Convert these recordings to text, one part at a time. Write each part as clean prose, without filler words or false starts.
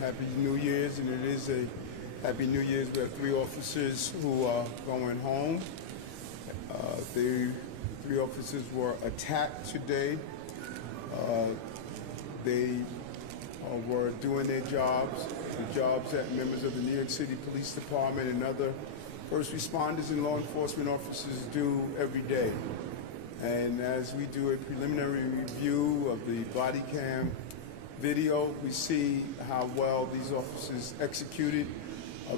Happy New Year's, and it is a Happy New Year's. We have 3 officers who are going home. The 3 officers were attacked today. They were doing their jobs, the jobs that members of the New York City Police Department and other first responders and law enforcement officers do every day. And as we do a preliminary review of the body cam video, we see how well these officers executed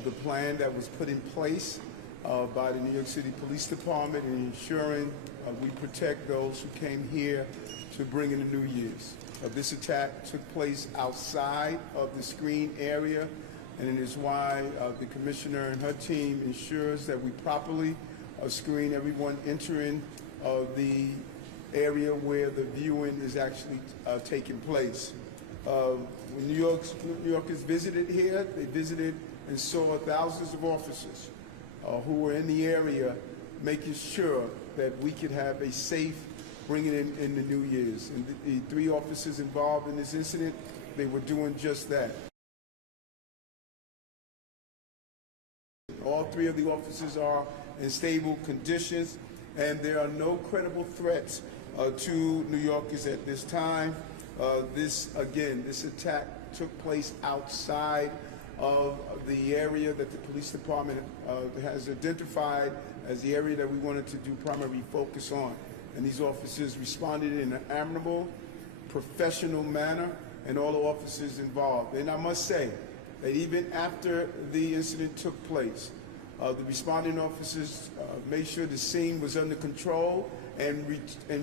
the plan that was put in place by the New York City Police Department in ensuring we protect those who came here to bring in the New Year's. This attack took place outside of the screen area, and it is why the commissioner and her team ensures that we properly screen everyone entering the area where the viewing is actually taking place. When New Yorkers visited here, they visited and saw thousands of officers who were in the area making sure that we could have a safe bringing in the New Year's. And the 3 officers involved in this incident, they were doing just that. All 3 of the officers are in stable conditions, and there are no credible threats to New Yorkers at this time. This attack took place outside of the area that the police department has identified as the area that we wanted to do primary focus on. And these officers responded in an admirable, professional manner, and all the officers involved. And I must say that even after the incident took place, the responding officers made sure the scene was under control and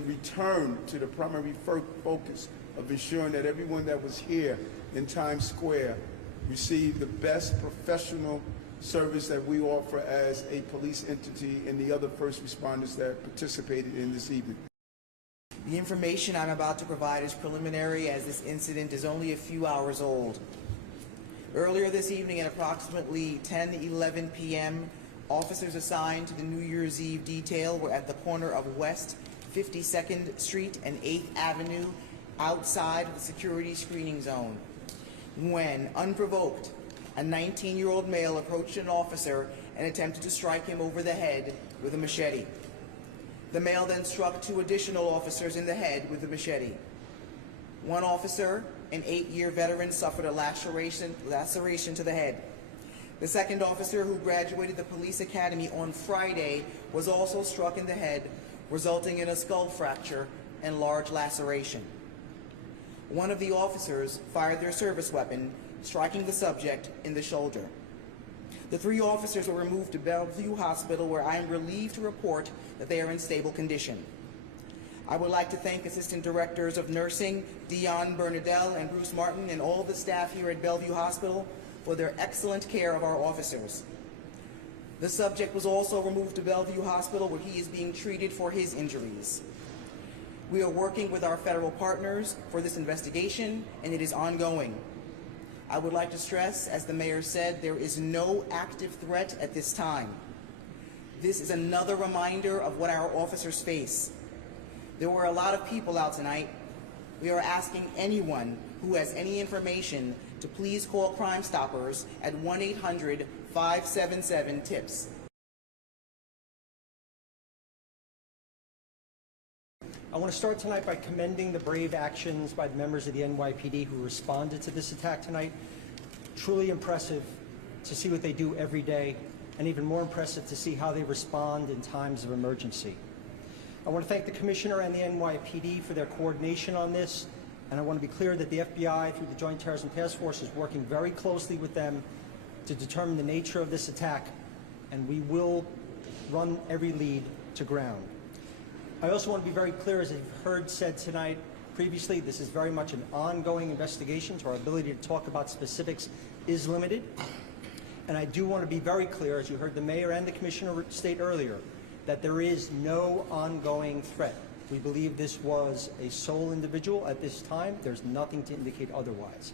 returned to the primary focus of ensuring that everyone that was here in Times Square received the best professional service that we offer as a police entity and the other first responders that participated in this evening. The information I'm about to provide is preliminary, as this incident is only a few hours old. Earlier this evening at approximately 10:11 p.m., officers assigned to the New Year's Eve detail were at the corner of West 52nd Street and 8th Avenue outside of the security screening zone when, unprovoked, a 19-year-old male approached an officer and attempted to strike him over the head with a machete. The male then struck 2 additional officers in the head with the machete. One officer, an 8-year veteran, suffered a laceration to the head. The second officer, who graduated the police academy on Friday, was also struck in the head, resulting in a skull fracture and large laceration. One of the officers fired their service weapon, striking the subject in the shoulder. The 3 officers were removed to Bellevue Hospital, where I am relieved to report that they are in stable condition. I would like to thank Assistant Directors of Nursing, Dion Bernadelle and Bruce Martin, and all the staff here at Bellevue Hospital for their excellent care of our officers. The subject was also removed to Bellevue Hospital, where he is being treated for his injuries. We are working with our federal partners for this investigation, and it is ongoing. I would like to stress, as the mayor said, there is no active threat at this time. This is another reminder of what our officers face. There were a lot of people out tonight. We are asking anyone who has any information to please call Crime Stoppers at 1-800-577-TIPS. I want to start tonight by commending the brave actions by the members of the NYPD who responded to this attack tonight. Truly impressive to see what they do every day, and even more impressive to see how they respond in times of emergency. I want to thank the Commissioner and the NYPD for their coordination on this, and I want to be clear that the FBI, through the Joint Terrorism Task Force, is working very closely with them to determine the nature of this attack, and we will run every lead to ground. I also want to be very clear, as you've heard said tonight previously, this is very much an ongoing investigation, so our ability to talk about specifics is limited. And I do want to be very clear, as you heard the Mayor and the Commissioner state earlier, that there is no ongoing threat. We believe this was a sole individual at this time. There's nothing to indicate otherwise.